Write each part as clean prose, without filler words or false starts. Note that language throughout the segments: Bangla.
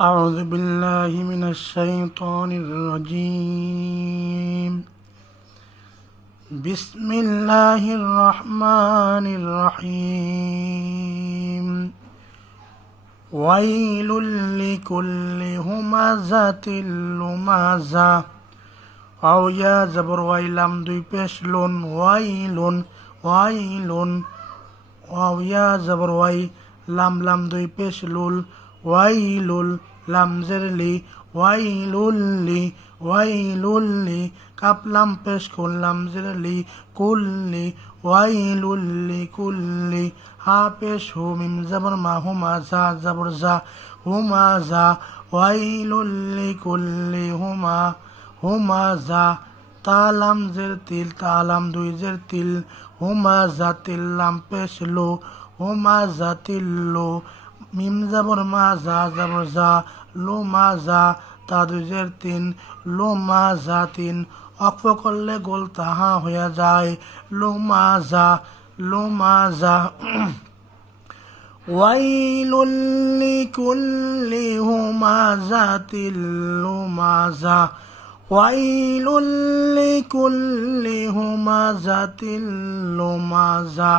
أعوذ بالله من الشيطان الرجيم بسم الله الرحمن الرحيم ويل لكل همزة لمزة أو يا زبر ويلم দুই পেশ লুন ওয়াইলুন ওয়াইলুন أو يا زبر وي لام لام দুই পেশ লুল ওয়াইলুল লাম জেরলি ওয়াইলুল্লি ওয়াইলুল্লি কাপ লাম পেশ কুল লাম জেরলি কুল্লি ওয়াইলুল্লি কুল্লি হা পেশ হু মিম জবর মা হুমা জা জবর জা হুমা জা ওয়াইলুল্লি কুল্লি হুমা হুমা জা তালাম জের তিল তালাম দুই জের তিল হুমা জাতিল লাম পেশ লো হুমা জাতিল লো মিম জবর মা জা জবর জা লো মা জা তা দুই জের তিন লো মা জা তিন অক্ফ করলে গোল তাহা হয়ে যায় লো মা জা লো মা জা ওয়াইলুল লিকুল্লি হুমাজাতিল লুমাজা ওয়াইলুল লিকুল্লি হুমাজাতিল লুমাজা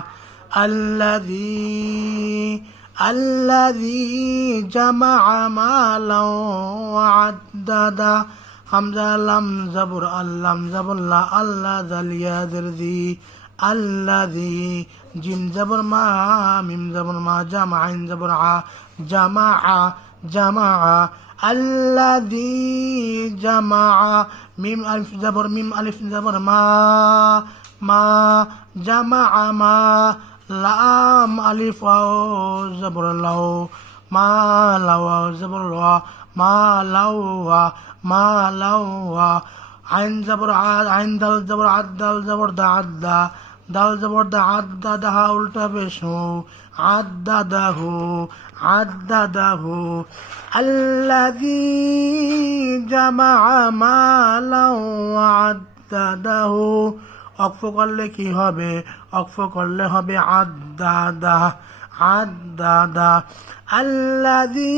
الذي جمع مالا وعددا حمزة لم زبر اللام زبر لا الله ذا اليادر ذي الذي جيم زبر ما ميم زبر ما جمع عين زبر ع جمع الذي جمع ميم ألف زبر ميم ألف زبر ما جمع ما لام ألف واو زبر له ما لو زبر ما لو عين زبر عاد عين دل زبر عد دل زبر دا عدا دل زبر دا عدا دها উল্টা পেশ عدده الذي جمع مالا وعدده অক্ফ করলে কি হবে অক্ফ করলে হবে আদাদা আল্লাযী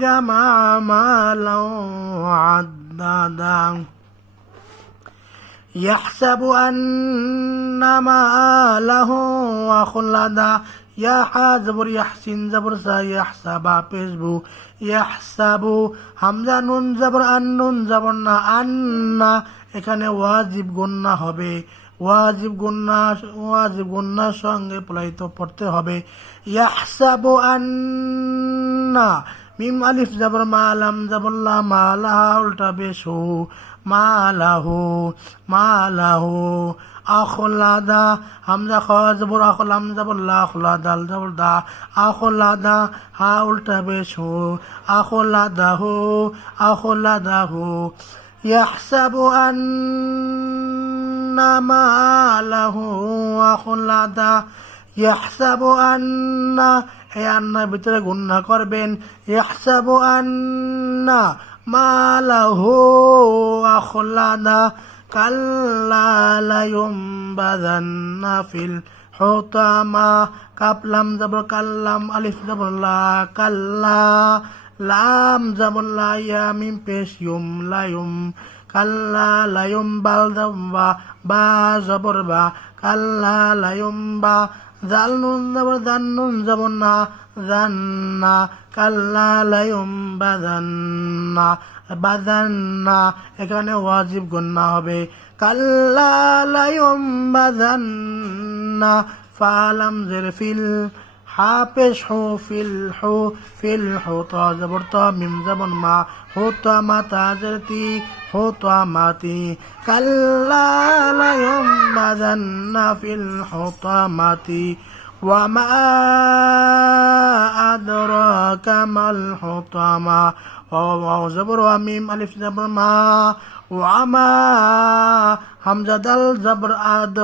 জামা মালাও আদাদা يحسب أن ماله أخلدا يا زبر يحسن زبر سا يحسب পেশবু يحسبু হামজা নুন জবর আন্নুন জবর না আন্না এখানে ওয়াজিব গুন্না হবে ওয়াজিব গুন্নার সঙ্গে প্রলায়িত পড়তে হবে ইয়াহসাবু আন্না মিম আলিফ জবর মা লাম জবর লা মালাহা উল্টা পেশ মালাহু আখলাদা হামজা খ জবর আখলাম জবর লা আখলাদা জবর দা আখলাদা হা উল্টা পেশ আখলাদাহু يحسب أن ماله أخلدا يحسب أن এই আন্নার ভিতরে গুণনা করবেন يحسب أن ماله أخلدا كلا لينبذن في الحطمة কাপ লাম জবর কাল্লাম আলিফ জবর লা কাল্লা লাম জবর লা ইয়া মিম পেশ লায়ুম কাল্লা লায়ুম বাল বা জবর বা কাল্লা লায়ুম বা জাল নুন জবর দান নুন জবর না জান্না কাল্লা লায়ুম বাজান্না এখানে ওয়াজিব গুন্না হবে কাল্লা লায়ুম বাজান্না ফালাম জের ফিল হাফেশ হু ফিল হু তা জবর তা মিম জবর মা হু তা মা তা জেরতি হু তা মাতি কাল্লা লা ইউমবাযান্না ফিল হুতামাতি ওয়া মা আদরাকা মাল হুতামা ওয়া জবর ওয়া মিম আলিফ জবর মা ওয়া মা হামজা দাল জবর আদ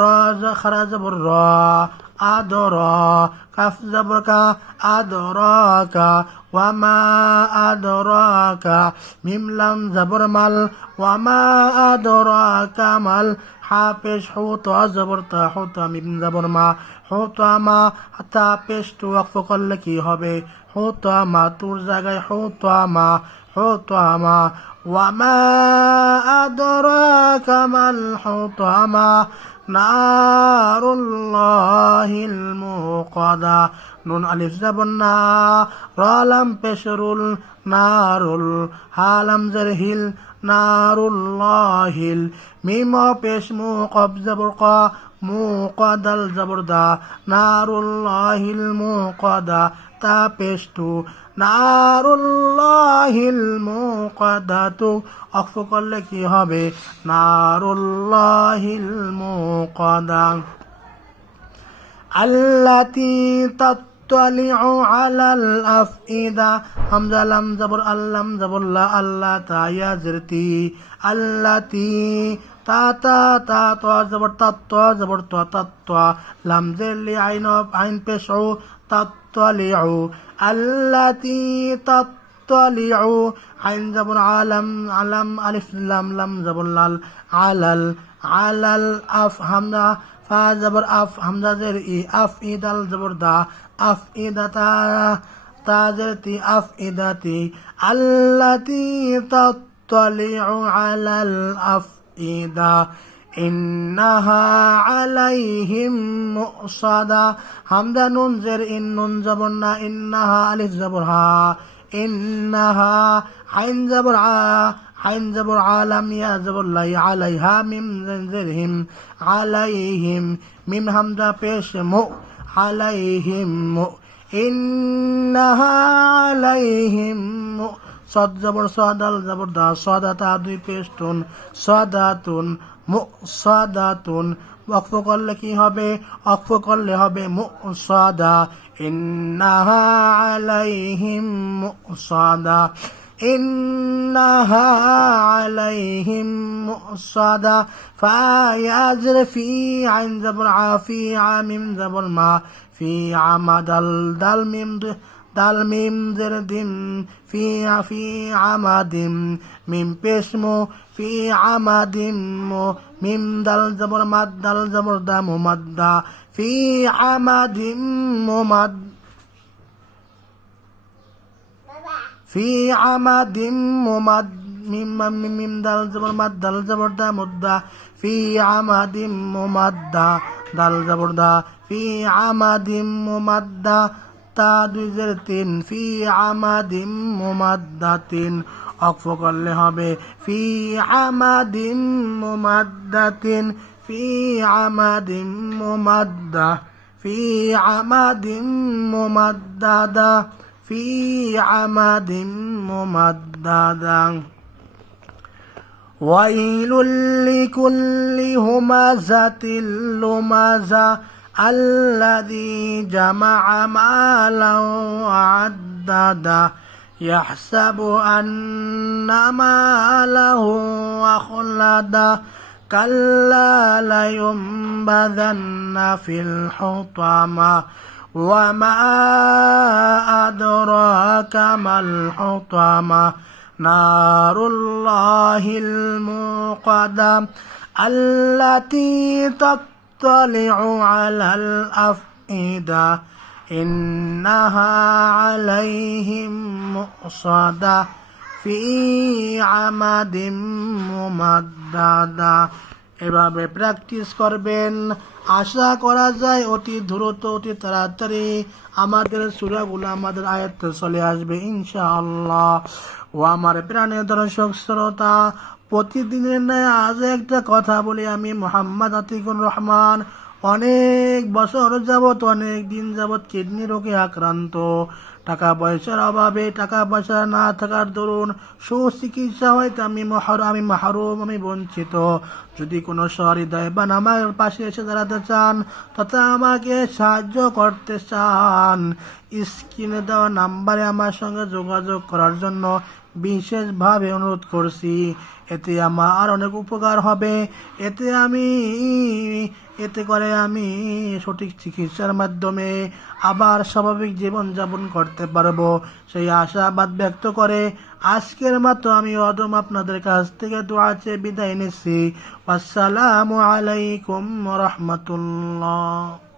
রা খারা জবর রা আদরা কাফ জবর কা আদরাকা ওয়া মা আদরাকা মিম লাম জবর মাল ওয়া মা আদরাকা মাল হা পেশ হু তা জবর তা হু তা মিম জবর মা হু তা মা তা পেশ টু ওয়াকফ করলে কি হবে হুতামা, তুর জায়গায় হুতামা, হুতামা। ওয়ামা আদরাকা মাল হুতামা, নারুল্লাহিল মুকাদা। নুন আলিফ যাবর না, র লাম পেশরুল, নারুল, হা লাম জের হিল, নারুল্লাহিল। মিম পেশ মু, কফ যাবর ক, মুকাদাল যাবর দা, নারুল্লাহিল মুকাদা। তা পেশ তু, নারুল্লাহিল মুকাদাতু। অক্ফ করলে কি হবে? নারুল্লাহিল মুকাদা। আল্লাতী তাত্তালিউ আলাল আফইদা, হামজা লাম যাবর আল্লাম যাবর লা, আল্লাহ তা ইয়া জেরতি, আল্লাতী তা তা তা ত যাবর তাত্ত যাবর ত তাত্ত, লাম জের লি আইন আইন পেশ উ, তাত্তালিউ, আল্লাতী তাত্তালিউ। আইন যাবর আলাম, আলাম আলিফ লাম, লাম যাবর লাল, আলাল, আলাল আফ হামজা, ফা যাবর আফ, হামজা জের ই, আফ ইদাল যাবর দা, আফ ইদাতা, তা জের তি, আফ ইদাতি। আল্লাতী তাত্তালিউ আলাল আফইদা, ইন্নাহা আলাইহিম মুসাদা। হামজা নুন জের ইন, নুন যাবর না, ইন্নাহা আলিফ যাবর হা, ইন্নাহা। আইন যাবর আ, আইন যাবর আলাম, ইয়া যাবর লাই, আলাইহা, মিম জের হিম, আলাইহিম। মিম হামজা পেশ মু, আলাইহিম মু, ইন্নাহা আলাইহিম মু। সদ যাবর সদাল যাবর দা, সদাতা দুই পেশ তুন, সদাতুন, মু সদাতুন। ওয়াকফ করলে কি হবে? ওয়াকফ করলে হবে মুসাদা, ইন্নাহা আলাইহিম মুসাদা, ইন্নাহা আলাইহিম মুসাদা। ফা ইয়াজর ফি, আইন যাবর আ, ফি আমিম যাবর মা, ফি আমাদাল, দাল মিম, দাল মিম জের দিম, ফি ফি আমাদিম, মিম পেশ মু, ফি আমাদিম মু। মিম দাল যাবর মাদ, দাল যাবর দা, মুমাদ্দা, ফি আমাদিম মুমাদ, ফি আমাদিম মুমাদ। মিম মিম দাল যাবর মাদ, দাল যাবর দা, মুদ্দা, ফি আমাদিম মুমাদ্দা, দাল যাবর দা, ফি আমাদিম মুমাদ্দা। তা দুই জের তিন, ফি আমাদিম মুমাদ্দাতিন। অক্ফ করলে হবে ফি আমাদিম মুমাদ্দাতিন, ফি আমাদিম মুমাদ্দা, ফি আমাদিম মুমাদ্দাদা, ফি আমাদিম মুমাদ্দাদা। ওয়াইলুল লিকুল্লি হুমাযাতিল লুমাযা, আল্লাযী জামাআ মালান ওয়া আদ্দাদা, ইয়াহসাবু আন্না মালাহু আখলাদা, কাল্লা লায়ুনবাযান্না ফিল হুতামা, ওয়া মা আদরাকা মাল হুতামা, নারুল্লাহিল মুকাদা, আল্লাতী তাত্তালিউ আলাল আফইদা, ইন্নাহা আলাইহিম মুসাদা, ফি আমাদিম মুমাদ্দাদা। এভাবে প্র্যাকটিস করবেন। আশা করা যায় অতি দ্রুত, অতি তাড়াতাড়ি আমাদের সূরাগুলো আমাদের আয়াতে চলে আসবে ইনশাআল্লাহ। ও আমার প্রাণের দর্শক শ্রোতা, প্রতিদিনের ন্যায় আজ একটা কথা বলি। আমি মোহাম্মদ আতিকুর রহমান অনেক বছর যাবত, অনেক দিন যাবত কিডনি রোগে আক্রান্ত। টাকা পয়সার অভাবে, টাকা পয়সা না থাকার দরুন সুচিকিৎসা হয়তো আমি মাহরুম, আমি বঞ্চিত। যদি কোনো সহৃদয়বান আমার পাশে এসে দাঁড়াতে চান তথা আমাকে সাহায্য করতে চান, স্ক্রিনে দেওয়া নাম্বারে আমার সঙ্গে যোগাযোগ করার জন্য বিশেষভাবে অনুরোধ করছি। এতে আমার অনেক উপকার হবে। এতে করে আমি সঠিক চিকিৎসার মাধ্যমে আবার স্বাভাবিক জীবনযাপন করতে পারবো, সেই আশাবাদ ব্যক্ত করে আজকের মতো আমি অদম আপনাদের কাছ থেকে দোয়া চেয়ে বিদায় নিচ্ছি। আসসালামু আলাইকুম ওয়া রাহমাতুল্লাহ।